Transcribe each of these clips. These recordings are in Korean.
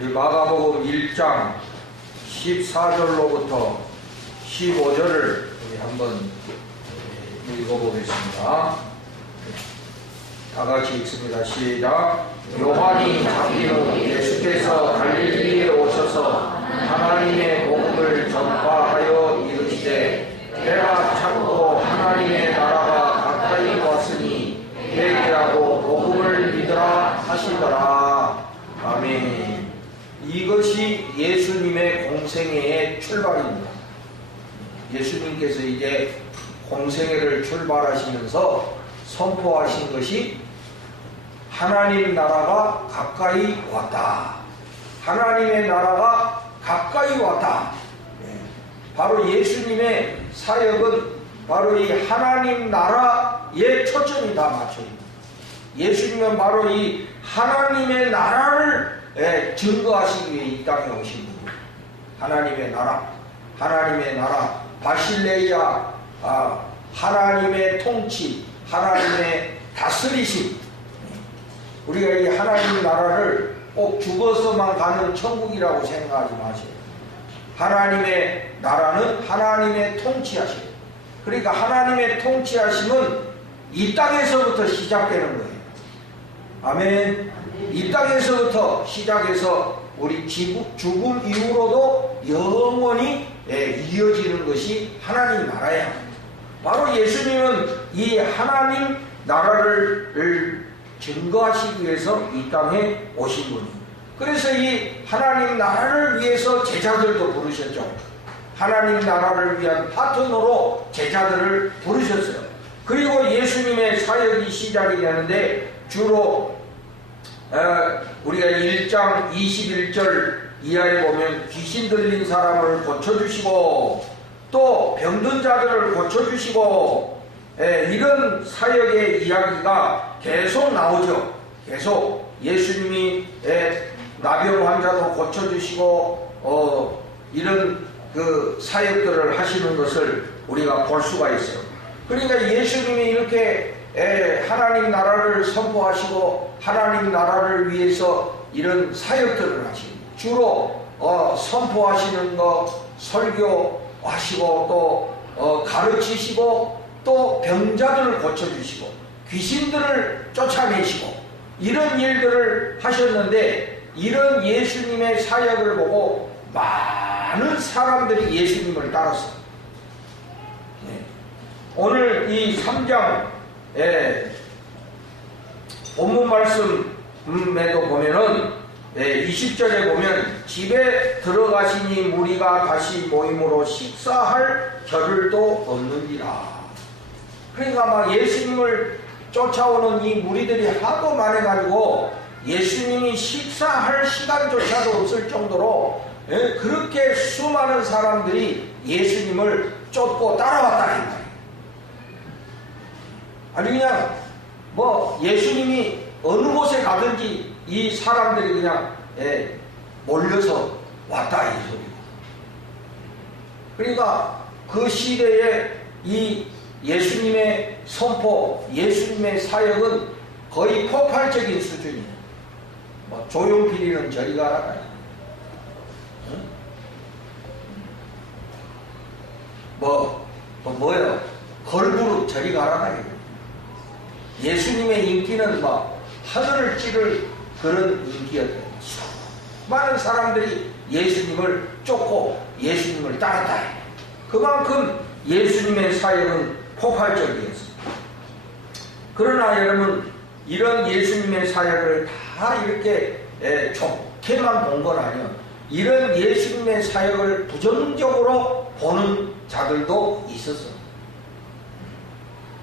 우리 마가복음 1장 14절로부터 15절을 우리 한번 읽어보겠습니다. 다 같이 읽습니다. 시작. 요한이 잡기로 예수께서 갈릴리에 오셔서 하나님의 복음을 전파하여 이르시되 때가 찼고 하나님의 나라가 가까이 왔으니 회개하고 복음을 믿으라 하시더라. 아멘. 이것이 예수님의 공생애의 출발입니다. 예수님께서 이제 공생애를 출발하시면서 선포하신 것이 하나님 나라가 가까이 왔다. 하나님의 나라가 가까이 왔다. 바로 예수님의 사역은 바로 이 하나님 나라에 초점이 다 맞춰있습니다. 예수님은 바로 이 하나님의 나라를 증거하시기 위해 이 땅에 오신 분입니다. 하나님의 나라, 바실레이아, 하나님의 통치, 하나님의 다스리심. 우리가 이 하나님 나라를 꼭 죽어서만 가는 천국이라고 생각하지 마세요. 하나님의 나라는 하나님의 통치하심. 그러니까 하나님의 통치하심은 이 땅에서부터 시작되는 거예요. 아멘. 이 땅에서부터 시작해서 우리 죽음 이후로도 영원히 이어지는 것이 하나님 나라야. 바로 예수님은 이 하나님 나라를 증거하시기 위해서 이 땅에 오신 분이에요. 그래서 이 하나님 나라를 위해서 제자들도 부르셨죠. 하나님 나라를 위한 파트너로 제자들을 부르셨어요. 그리고 예수님의 사역이 시작이 되는데 주로 우리가 1장 21절 이하에 보면 귀신 들린 사람을 고쳐주시고 또 병든 자들을 고쳐주시고 이런 사역의 이야기가 계속 나오죠. 계속 예수님이 나병 환자도 고쳐주시고 이런 그 사역들을 하시는 것을 우리가 볼 수가 있어요. 그러니까 예수님이 이렇게 하나님 나라를 선포하시고 하나님 나라를 위해서 이런 사역들을 하십니다. 주로 선포하시는 거, 설교하시고 또 가르치시고 또 병자들을 고쳐주시고 귀신들을 쫓아내시고 이런 일들을 하셨는데 이런 예수님의 사역을 보고 많은 사람들이 예수님을 따랐어요. 오늘 이 3장 본문 말씀에도 보면은 20절에 보면 집에 들어가시니 무리가 다시 모임으로 식사할 겨를도 없느니라. 그러니까 막 예수님을 쫓아오는 이 무리들이 하도 많아가지고 예수님이 식사할 시간조차도 없을 정도로 그렇게 수많은 사람들이 예수님을 쫓고 따라왔다 이 말이에요. 아니 그냥 뭐 예수님이 어느 곳에 가든지 이 사람들이 그냥 몰려서 왔다 이 소리고. 그러니까 그 시대에 이 예수님의 선포, 예수님의 사역은 거의 폭발적인 수준이에요. 뭐 조용필이는 저리 가라. 응? 뭐예요? 걸그룹 저리 가라. 예수님의 인기는 막 하늘을 찌를 그런 인기였대요. 많은 사람들이 예수님을 쫓고 예수님을 따랐다. 그만큼 예수님의 사역은 폭발적이었습니다. 그러나 여러분 이런 예수님의 사역을 다 이렇게 좋게만 본 건 아니에요. 이런 예수님의 사역을 부정적으로 보는 자들도 있었어요.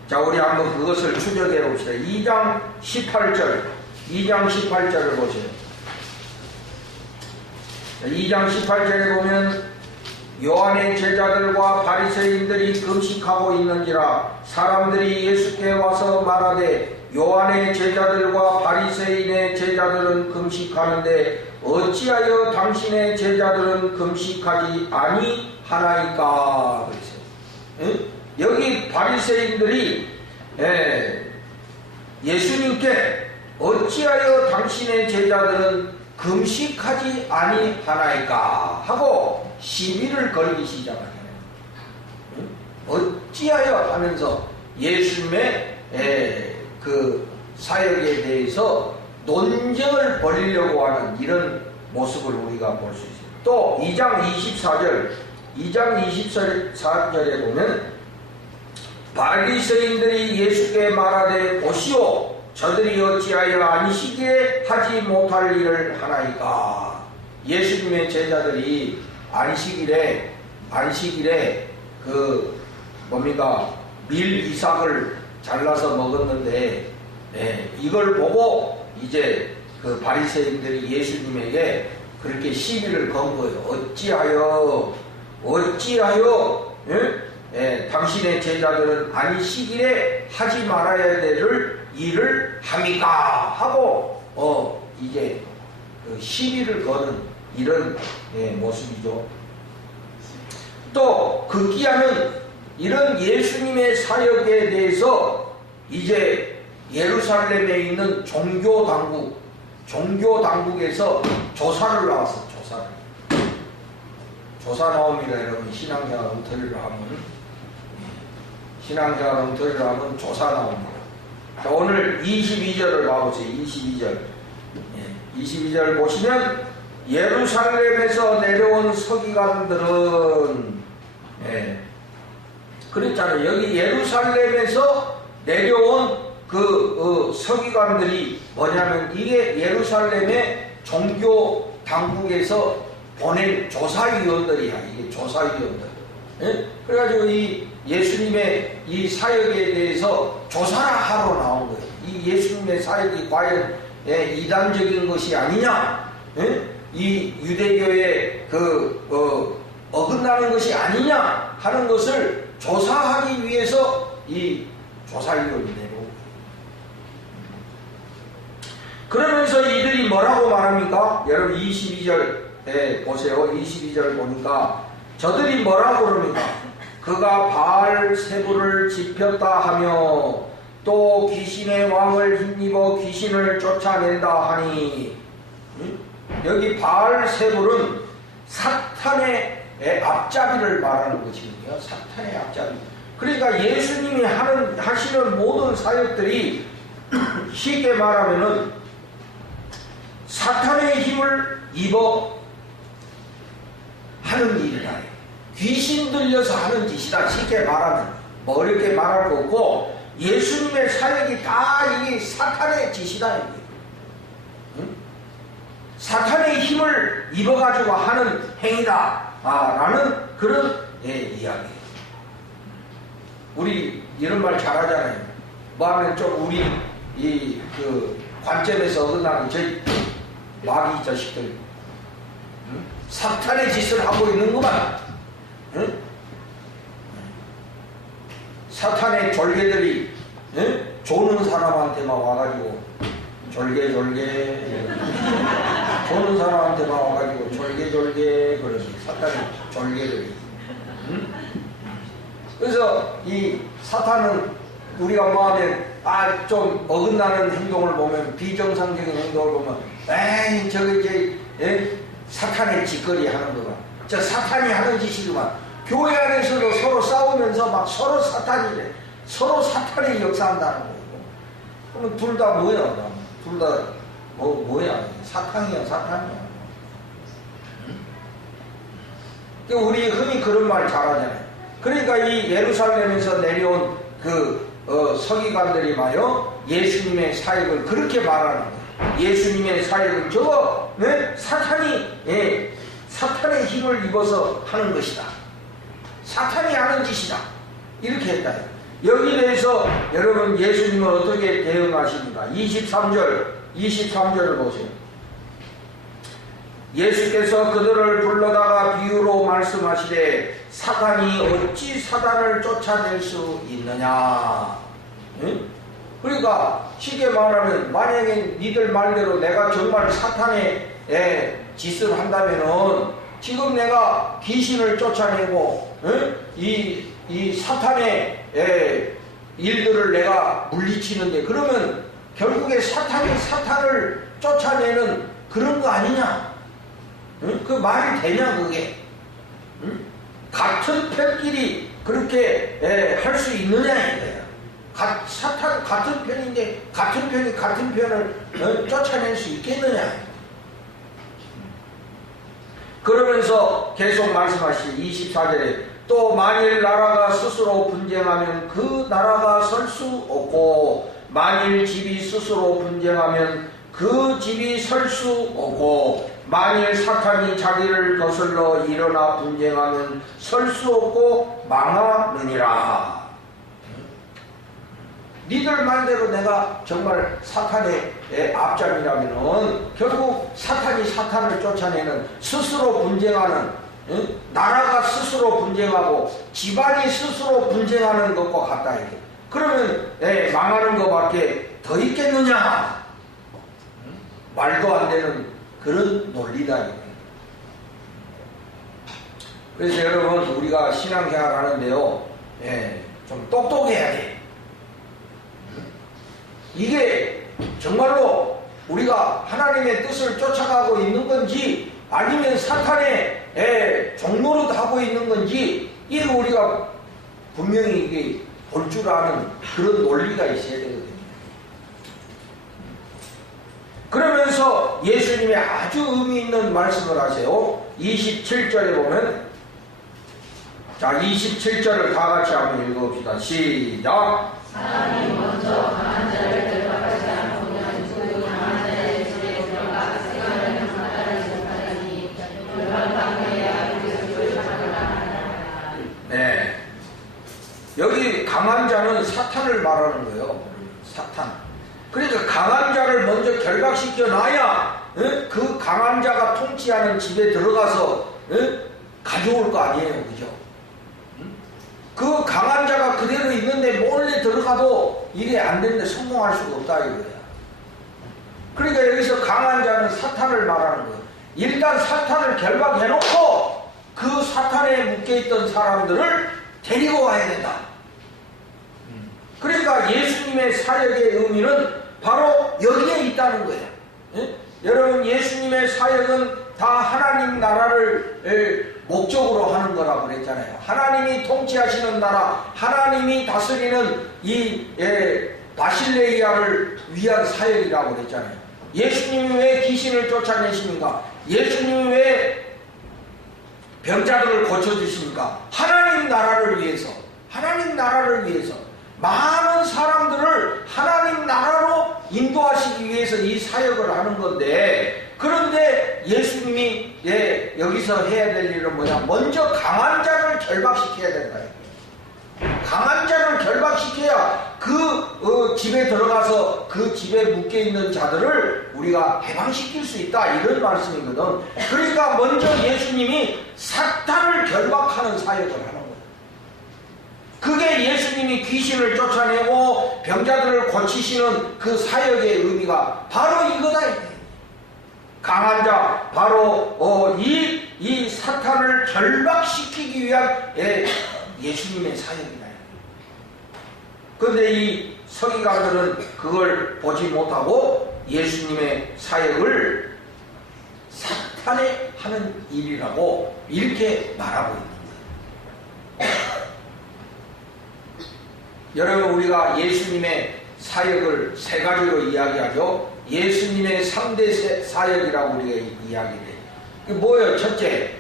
자, 우리 한번 그것을 추적해 봅시다. 2장 18절을 보세요. 자, 2장 18절에 보면 요한의 제자들과 바리새인들이 금식하고 있는지라 사람들이 예수께 와서 말하되 요한의 제자들과 바리새인의 제자들은 금식하는데 어찌하여 당신의 제자들은 금식하지 아니하나이까? 그랬어요. 응? 여기 바리새인들이 예수님께 어찌하여 당신의 제자들은 금식하지 아니하나이까 하고 시비를 걸기 시작하잖아요. 어찌하여 하면서 예수님의 그 사역에 대해서 논쟁을 벌이려고 하는 이런 모습을 우리가 볼 수 있어요. 또 2장 24절에 보면 바리새인들이 예수께 말하되 보시오 저들이 어찌하여 안식일에 하지 못할 일을 하나이까. 예수님의 제자들이 안식일에 그 뭡니까 밀 이삭을 잘라서 먹었는데 이걸 보고 이제 그 바리새인들이 예수님에게 그렇게 시비를 건 거예요. 어찌하여 당신의 제자들은 안식일에 하지 말아야 될 일을 합니까? 하고 이제 그 시비를 거는 이런 모습이죠. 또 극기야는 이런 예수님의 사역에 대해서 이제 예루살렘에 있는 종교 당국에서 조사를 나왔어. 조사 나옵니다. 여러분 신앙생활 엉터리를 하면 조사 나옵니다. 자, 오늘 22절을 봐보세요. 22절 보시면 예루살렘에서 내려온 서기관들은 그랬잖아요. 여기 예루살렘에서 내려온 그 서기관들이 뭐냐면 이게 예루살렘의 종교 당국에서 보낸 조사위원들이야. 이게 조사위원들. 그래가지고 이 예수님의 이 사역에 대해서 조사를 하러 나온 거예요. 이 예수님의 사역이 과연 이단적인 것이 아니냐? 이 유대교의 어긋나는 것이 아니냐 하는 것을 조사하기 위해서 이 조사위원이 내려오고 그러면서 이들이 뭐라고 말합니까? 여러분 22절 보세요. 22절 보니까 저들이 뭐라고 그럽니까? 그가 바알세부를 집혔다 하며 또 귀신의 왕을 힘입어 귀신을 쫓아낸다 하니 여기 바알세불은 사탄의 앞잡이를 말하는 것이거든요. 사탄의 앞잡이. 그러니까 예수님이 하시는 모든 사역들이 쉽게 말하면은 사탄의 힘을 입어 하는 일이다. 귀신 들려서 하는 짓이다. 쉽게 말하면 뭐 이렇게 말할 거 없고 예수님의 사역이 다 이게 사탄의 짓이다. 응? 사탄의 힘을 입어가지고 하는 행위다. 라는 그런 이야기예요. 우리 이런 말 잘하잖아요. 뭐 하면 좀 우리 그 관점에서 어긋나는 저희 마귀 자식들 응? 사탄의 짓을 하고 있는구만. 응? 사탄의 졸개들이 조는 사람한테만 와가지고 졸개 조는 사람한테만 와가지고 졸개 그래서 사탄의 졸개들이 그래서 이 사탄은 우리가 뭐하면 좀 어긋나는 행동을 보면 비정상적인 행동을 보면 에이 저기 사탄의 짓거리 하는 거가 저 사탄이 하는 짓이구만. 교회 안에서도 서로 싸우면서 막 서로 사탄이래. 서로 사탄이 역사한다는 거예요. 그러면 둘 다 뭐야? 둘 다 뭐야? 사탄이야. 우리 흔히 그런 말 잘하잖아요. 그러니까 이 예루살렘에서 내려온 그 서기관들이 말이요 예수님의 사역을 그렇게 말하는 거예요. 예수님의 사역은 저거 사탄의 힘을 입어서 하는 것이다. 사탄이 하는 짓이다. 이렇게 했다. 여기에 대해서 여러분 예수님은 어떻게 대응하십니까? 23절을 보세요. 예수께서 그들을 불러다가 비유로 말씀하시되 사탄이 어찌 사단을 쫓아낼 수 있느냐. 응? 그러니까 쉽게 말하면 만약에 니들 말대로 내가 정말 사탄의 짓을 한다면은 지금 내가 귀신을 쫓아내고 이 사탄의 일들을 내가 물리치는데 그러면 결국에 사탄이 사탄을 쫓아내는 그런 거 아니냐? 응? 그 말이 되냐 그게? 응? 같은 편끼리 그렇게 할 수 있느냐 이거야. 사탄 같은 편인데 같은 편이 같은 편을 쫓아낼 수 있겠느냐? 그러면서 계속 말씀하시 24절에 또 만일 나라가 스스로 분쟁하면 그 나라가 설 수 없고 만일 집이 스스로 분쟁하면 그 집이 설 수 없고 만일 사탄이 자기를 거슬러 일어나 분쟁하면 설 수 없고 망하느니라. 니들 말대로 내가 정말 사탄의 앞잡이라면은 결국 사탄이 사탄을 쫓아내는 스스로 분쟁하는 나라가 스스로 분쟁하고 집안이 스스로 분쟁하는 것과 같다 이게. 그러면 망하는 것밖에 더 있겠느냐? 말도 안 되는 그런 논리다 이게. 그래서 여러분 우리가 신앙생활 하는데요, 좀 똑똑해야 돼. 이게 정말로 우리가 하나님의 뜻을 쫓아가고 있는 건지 아니면 사탄의 종노릇 하고 있는 건지 이게 우리가 분명히 이게 볼 줄 아는 그런 논리가 있어야 되거든요. 그러면서 예수님이 아주 의미 있는 말씀을 하세요. 27절에 보면, 자 27절을 다 같이 한번 읽어봅시다. 시작. 사람이 먼저 강한 자를 결박하지 않고는 그 강한 자의 집에 들어가 생활하는 사람을 접하다니 결박당해야 그 집을 찾아가라. 네, 여기 강한 자는 사탄을 말하는 거예요. 사탄. 그러니까 강한 자를 먼저 결박시켜 놔야 그 강한 자가 통치하는 집에 들어가서 가져올 거 아니에요, 그죠? 그 강한 자가 그대로 있는데 몰래 들어가도 이게 안 되는데 성공할 수가 없다 이거야. 그러니까 여기서 강한 자는 사탄을 말하는 거예요. 일단 사탄을 결박해놓고 그 사탄에 묶여있던 사람들을 데리고 와야 된다. 그러니까 예수님의 사역의 의미는 바로 여기에 있다는 거예요. 여러분 예수님의 사역은 다 하나님 나라를 목적으로 하는 거라고 그랬잖아요. 하나님이 통치하시는 나라, 하나님이 다스리는 이 바실레이아를 위한 사역이라고 그랬잖아요. 예수님이 왜 귀신을 쫓아내십니까? 예수님이 왜 병자들을 고쳐주십니까? 하나님 나라를 위해서, 하나님 나라를 위해서 많은 사람들을 하나님 나라로 인도하시기 위해서 이 사역을 하는 건데, 그런데 예수님이 여기서 해야 될 일은 뭐냐? 먼저 강한 자를 결박시켜야 된다. 강한 자를 결박시켜야 그 집에 들어가서 그 집에 묶여있는 자들을 우리가 해방시킬 수 있다, 이런 말씀이거든. 그러니까 먼저 예수님이 사탄을 결박하는 사역을 하는 거예요. 그게 예수님이 귀신을 쫓아내고 병자들을 고치시는 그 사역의 의미가 바로 이거다. 강한 자, 바로 이 사탄을 결박시키기 위한 예수님의 사역이다. 그런데 이 서기관들은 그걸 보지 못하고 예수님의 사역을 사탄이 하는 일이라고 이렇게 말하고 있는 거예요. 여러분 우리가 예수님의 사역을 세 가지로 이야기하죠. 예수님의 3대 사역이라고 우리가 이야기해요. 그게 뭐예요? 첫째,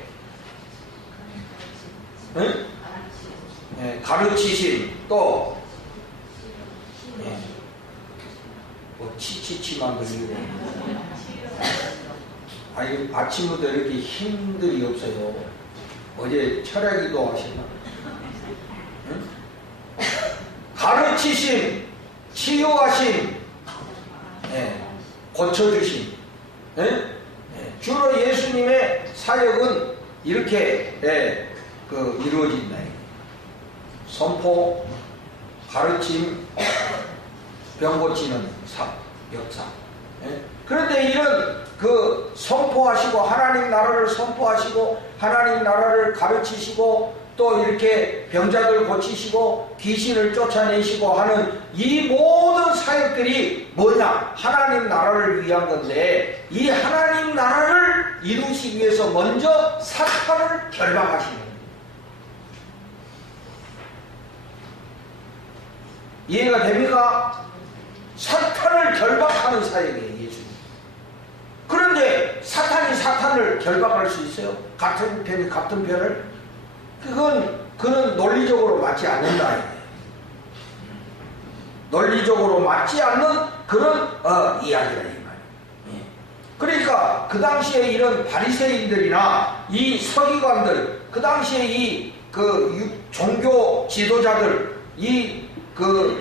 가르치심. 또 치치치만 들리고. 아니 아침부터 이렇게 힘들이 없어요. 어제 철야기도 하셨나? 가르치심, 치유하심, 고쳐주심. 주로 예수님의 사역은 이렇게 이루어진다. 선포, 가르침, 병 고치는 역사. 그런데 이런 그 선포하시고 하나님 나라를 선포하시고 하나님 나라를 가르치시고 또 이렇게 병자들 고치시고 귀신을 쫓아내시고 하는 이 모든 사역들이 뭐냐? 하나님 나라를 위한 건데, 이 하나님 나라를 이루시기 위해서 먼저 사탄을 결박하시는 거예요. 이해가 됩니까? 사탄을 결박하는 사역이에요, 예수님. 그런데 사탄이 사탄을 결박할 수 있어요? 같은 편이 같은 편을? 그건 논리적으로 맞지 않는다. 논리적으로 맞지 않는 그런 이야기다, 이 말이에요. 그러니까 그 당시에 이런 바리새인들이나 이 서기관들, 그 당시에 이 종교 지도자들, 이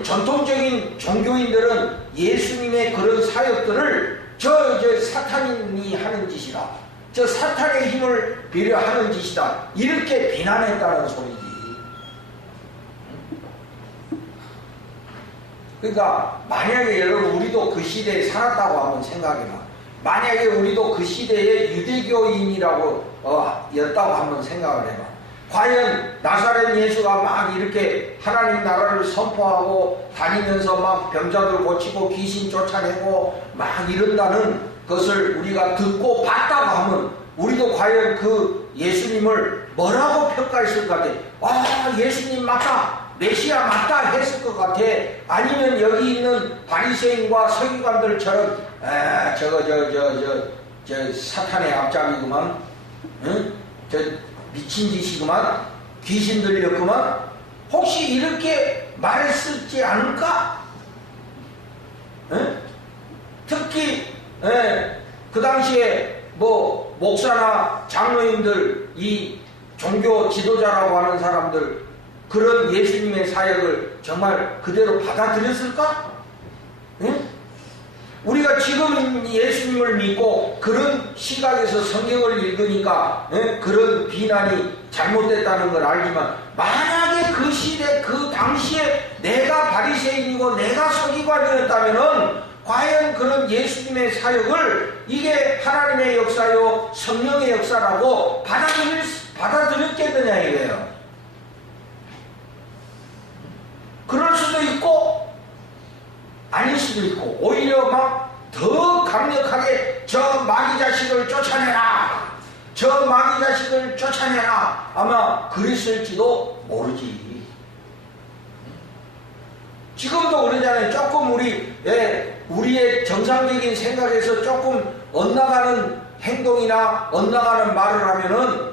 전통적인 종교인들은 예수님의 그런 사역들을 저 사탄이 하는 짓이다, 저 사탄의 힘을 빌려하는 짓이다, 이렇게 비난했다는 소리지. 그러니까 만약에 여러분 우리도 그 시대에 살았다고 한번 생각해봐. 만약에 우리도 그 시대에 유대교인이라고 였다고 한번 생각을 해봐. 과연 나사렛 예수가 막 이렇게 하나님 나라를 선포하고 다니면서 막 병자들 고치고 귀신 쫓아내고 막 이런다는 것을 우리가 듣고 봤다고 하면 우리도 과연 그 예수님을 뭐라고 평가했을 것 같아? 아, 예수님 맞다, 메시아 맞다 했을 것 같아? 아니면 여기 있는 바리새인과 서기관들처럼 저 사탄의 앞잡이구만, 응? 저 미친 짓이구만, 귀신 들렸구만, 혹시 이렇게 말했을지 않을까? 응? 특히 그 당시에 뭐 목사나 장로님들, 이 종교 지도자라고 하는 사람들, 그런 예수님의 사역을 정말 그대로 받아들였을까? 응? 우리가 지금 예수님을 믿고 그런 시각에서 성경을 읽으니까 그런 비난이 잘못됐다는 걸 알지만, 만약에 그 시대 그 당시에 내가 바리새인이고 내가 서기관이었다면은 과연 그런 예수님의 사역을 이게 하나님의 역사요 성령의 역사라고 받아들였겠느냐 이거예요. 그럴 수도 있고 아닐 수도 있고, 오히려 막 더 강력하게 저 마귀 자식을 쫓아내라, 저 마귀 자식을 쫓아내라, 아마 그랬을지도 모르지. 지금도 그러잖아요. 조금 우리의 정상적인 생각에서 조금 엇나가는 행동이나 엇나가는 말을 하면은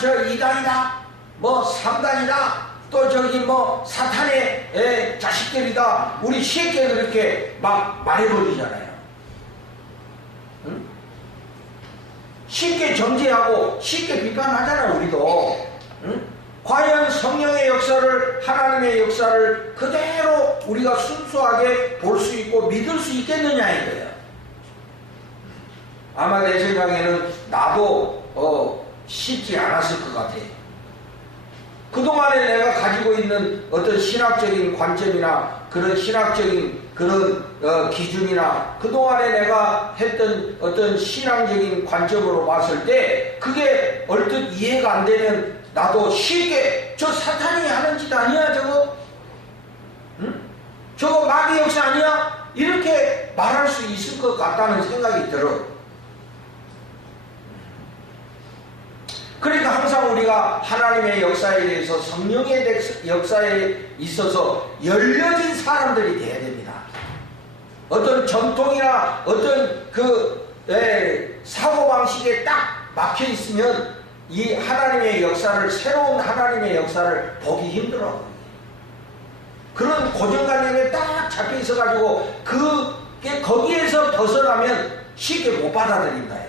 저 이단이다, 뭐 삼단이다, 또 저기 뭐 사탄의 자식들이다, 우리 쉽게 그렇게 막 말해버리잖아요. 응? 쉽게 정죄하고 쉽게 비판하잖아요, 우리도. 응? 과연 성령의 역사를, 하나님의 역사를 그대로 우리가 순수하게 볼 수 있고 믿을 수 있겠느냐 이거예요. 아마 내 생각에는 나도 쉽지 않았을 것 같아요. 그동안에 내가 가지고 있는 어떤 신학적인 관점이나 그런 신학적인 그런 기준이나 그동안에 내가 했던 어떤 신앙적인 관점으로 봤을 때 그게 얼뜻 이해가 안 되면 나도 쉽게 저 사탄이 하는 짓 아니야 저거? 응? 저거 마귀 역사 아니야? 이렇게 말할 수 있을 것 같다는 생각이 들어. 그러니까 항상 우리가 하나님의 역사에 대해서, 성령의 역사에 있어서 열려진 사람들이 돼야 됩니다. 어떤 전통이나 어떤 사고방식에 딱 막혀 있으면 이 하나님의 역사를, 새로운 하나님의 역사를 보기 힘들어. 그런 고정관념에 딱 잡혀 있어가지고 그게 거기에서 벗어나면 쉽게 못 받아들인다.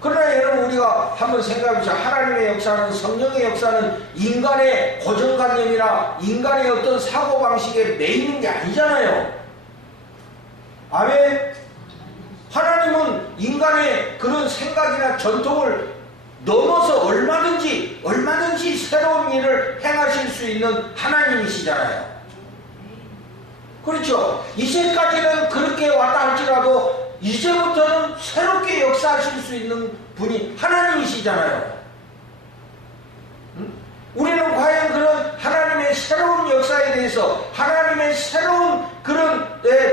그러나 여러분 우리가 한번 생각해보자. 하나님의 역사는, 성령의 역사는 인간의 고정관념이나 인간의 어떤 사고방식에 매이는 게 아니잖아요. 아멘. 하나님은 인간의 그런 생각이나 전통을 넘어서 얼마든지 새로운 일을 행하실 수 있는 하나님이시잖아요. 그렇죠? 이제까지는 그렇게 왔다 할지라도 이제부터는 새롭게 역사하실 수 있는 분이 하나님이시잖아요. 우리는 과연 그런 하나님의 새로운 역사에 대해서, 하나님의 새로운 그런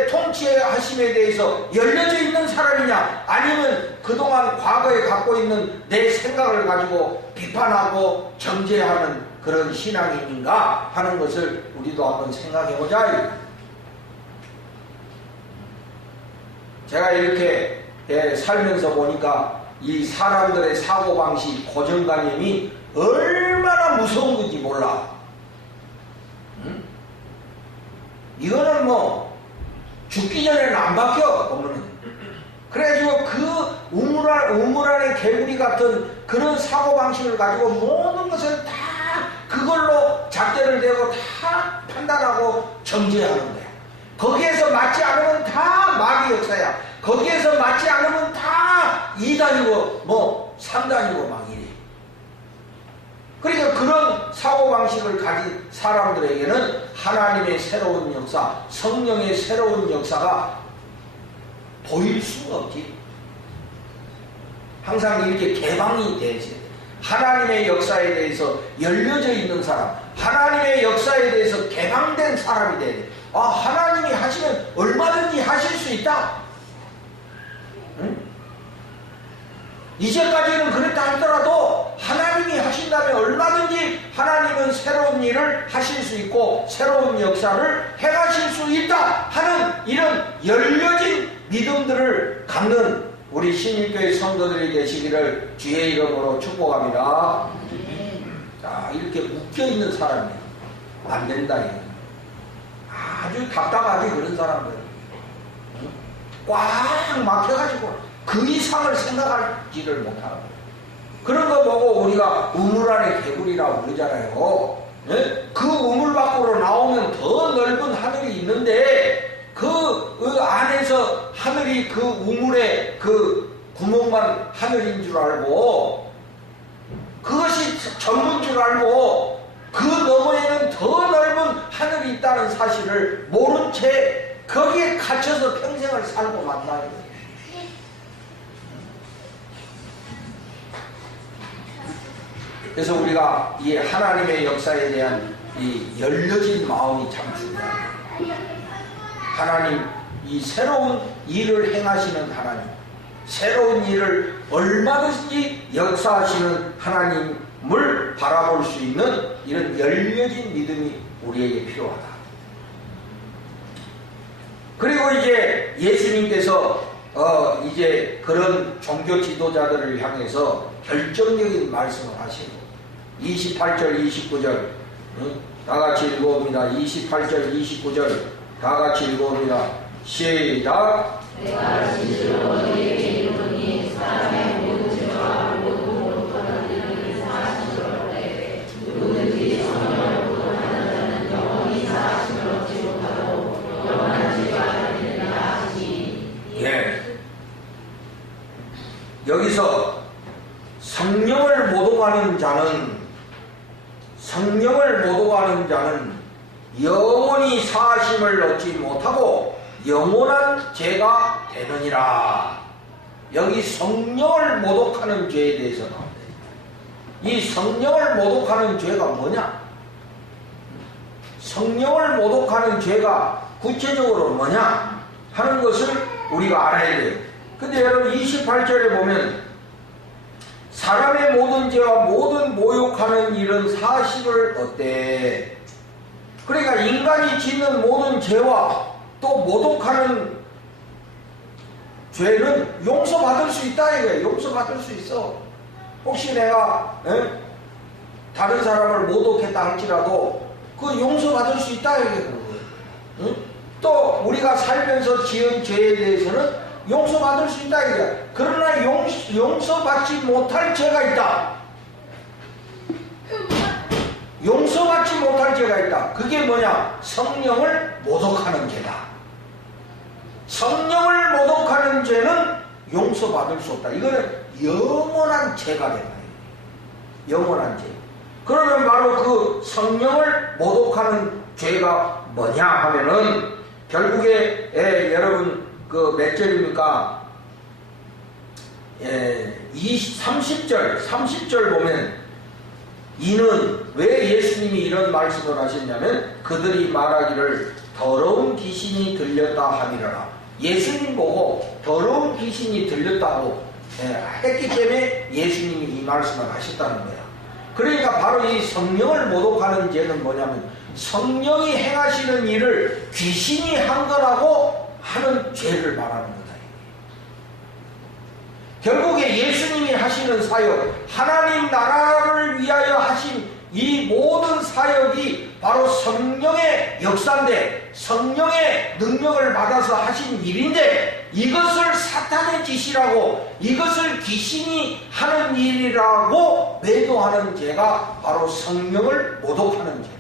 통치하심에 대해서 열려져 있는 사람이냐, 아니면 그동안 과거에 갖고 있는 내 생각을 가지고 비판하고 정죄하는 그런 신앙인인가 하는 것을 우리도 한번 생각해보자. 제가 이렇게 살면서 보니까 이 사람들의 사고방식, 고정관념이 얼마나 무서운 건지 몰라. 응? 이거는 뭐 죽기 전에는 안 바뀌어 보면은. 그래가지고 그 우물 안에 개구리 같은 그런 사고방식을 가지고 모든 것을 다 그걸로 잣대를 대고 다 판단하고 정죄하는 거야. 거기에서 맞지 않으면 다 마귀 역사야. 거기에서 맞지 않으면 다 2단이고 뭐 3단이고 막 이래. 그러니까 그런 사고방식을 가진 사람들에게는 하나님의 새로운 역사, 성령의 새로운 역사가 보일 수가 없지. 항상 이렇게 개방이 되지. 하나님의 역사에 대해서 열려져 있는 사람, 하나님의 역사에 대해서 개방된 사람이 돼야 돼. 아, 하나님이 하시면 얼마든지 하실 수 있다. 응? 이제까지는 그랬다 하더라도 하나님이 하신다면 얼마든지 하나님은 새로운 일을 하실 수 있고 새로운 역사를 행하실 수 있다 하는 이런 열려진 믿음들을 갖는 우리 신일교회 성도들이 되시기를 주의 이름으로 축복합니다. 자, 이렇게 묶여있는 사람이 안 된다. 아주 답답하지, 그런 사람들. 꽉 막혀가지고 그 이상을 생각하지를 못하는 거예요. 그런 거 보고 우리가 우물 안에 개구리라고 그러잖아요. 네? 그 우물 밖으로 나오면 더 넓은 하늘이 있는데 그 안에서 하늘이 그 우물의 그 구멍만 하늘인 줄 알고 그것이 전부인 줄 알고 그 너머에는 더 넓은 하늘이 있다는 사실을 모른 채 거기에 갇혀서 평생을 살고 만나는 거예요. 그래서 우리가 이 하나님의 역사에 대한 이 열려진 마음이 참 중요합니다. 하나님, 이 새로운 일을 행하시는 하나님, 새로운 일을 얼마든지 역사하시는 하나님을 바라볼 수 있는 이런 열려진 믿음이 우리에게 필요하다. 그리고 이제 예수님께서 이제 그런 종교 지도자들을 향해서 결정적인 말씀을 하시고 28절 29절 다 같이 읽어봅니다. 28절 29절 다 같이 읽어봅니다. 시작. 내가 진실로 너희에게 이르노니 사람의 모든 죄와 모든 모독하는 일을 사하심을 얻되 누구든지 성령을 모독하는 자는 영원히 사하심을 얻지 못하고 영원한 죄가 되느니라 하시니. 예. 여기서 성령을 모독하는 자는 영원히 사하심을 얻지 못하고 영원한 죄가 되느니라. 여기 성령을 모독하는 죄에 대해서 나옵니다. 이 성령을 모독하는 죄가 뭐냐? 성령을 모독하는 죄가 구체적으로 뭐냐 하는 것을 우리가 알아야 돼요. 근데 여러분 28절에 보면 사람의 모든 죄와 모든 모욕하는 일은 사심을 얻되. 그러니까 인간이 짓는 모든 죄와 또 모독하는 죄는 용서받을 수 있다 이거예요. 용서받을 수 있어. 혹시 내가 다른 사람을 모독했다 할지라도 그 용서받을 수 있다 이거예요. 또 우리가 살면서 지은 죄에 대해서는 용서받을 수 있다 이거야. 그러나 용서받지 못할 죄가 있다. 용서받지 못할 죄가 있다. 그게 뭐냐? 성령을 모독하는 죄다. 성령을 모독하는 죄는 용서받을 수 없다. 이거는 영원한 죄가 된다. 영원한 죄. 그러면 바로 그 성령을 모독하는 죄가 뭐냐 하면은 결국에 여러분 그 몇 절입니까? 30절 보면 이는 왜 예수님이 이런 말씀을 하셨냐면 그들이 말하기를 더러운 귀신이 들렸다 하니라. 예수님 보고 더러운 귀신이 들렸다고 했기 때문에 예수님이 이 말씀을 하셨다는 거야. 그러니까 바로 이 성령을 모독하는 죄는 뭐냐면 성령이 행하시는 일을 귀신이 한 거라고 하는 죄를 말하는 거다. 결국에 예수님이 하시는 사역, 하나님 나라를 위하여 하신 이 모든 사역이 바로 성령의 역사인데, 성령의 능력을 받아서 하신 일인데, 이것을 사탄의 짓이라고, 이것을 귀신이 하는 일이라고 매도하는 죄가 바로 성령을 모독하는 죄다.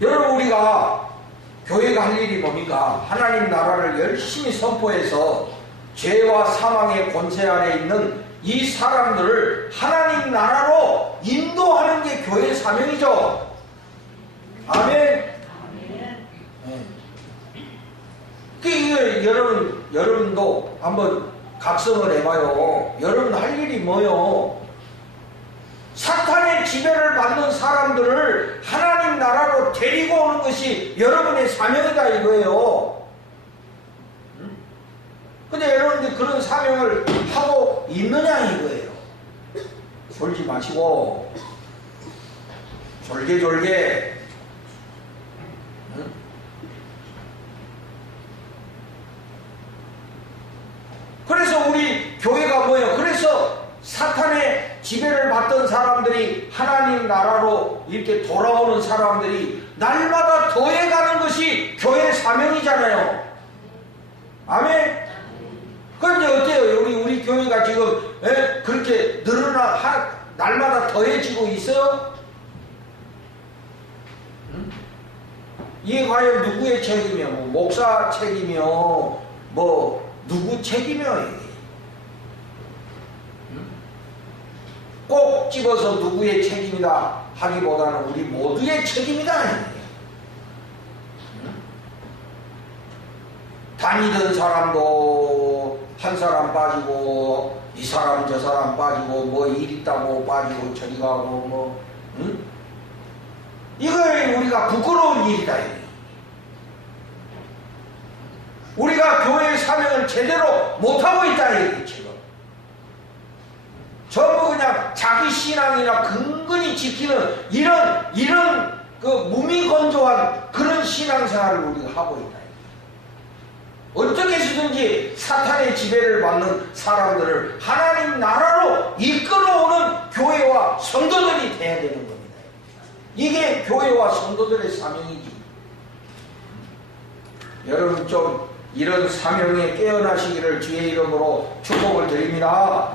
여러분, 우리가 교회가 할 일이 뭡니까? 하나님 나라를 열심히 선포해서 죄와 사망의 권세 아래 있는 이 사람들을 하나님 나라로 인도하는 게 교회의 사명이죠. 아멘. 여러분도 한번 각성을 해봐요. 여러분 할 일이 뭐요? 사탄의 지배를 받는 사람들을 하나님 나라로 데리고 오는 것이 여러분의 사명이다 이거예요. 근데 여러분들이 그런 사명을 하고 있느냐 이거예요. 졸지 마시고 졸게 그래서 우리 교회가 뭐예요? 그래서 사탄의 지배를 받던 사람들이 하나님 나라로 이렇게 돌아오는 사람들이 날마다 더해가는 것이 교회의 사명이잖아요. 아멘? 그런데 어때요? 우리 교회가 지금 그렇게 날마다 더해지고 있어요? 이게 과연 누구의 책임이요? 목사 책임이요? 누구 책임이요? 이게? 꼭 집어서 누구의 책임이다 하기보다는 우리 모두의 책임이다. 다니던 사람도 한 사람 빠지고 이 사람 저 사람 빠지고 일 있다고 빠지고 저리 가고 이거 우리가 부끄러운 일이다. 우리가 교회의 사명을 제대로 못하고 있다 이게 지금. 전부 그냥 자기 신앙이나 근근히 지키는 이런 그 무미건조한 그런 신앙생활을 우리가 하고 있다. 어떻게 해서든지 사탄의 지배를 받는 사람들을 하나님 나라로 이끌어오는 교회와 성도들이 돼야 되는 겁니다. 이게 교회와 성도들의 사명이지. 여러분 좀 이런 사명에 깨어나시기를 주의 이름으로 축복을 드립니다.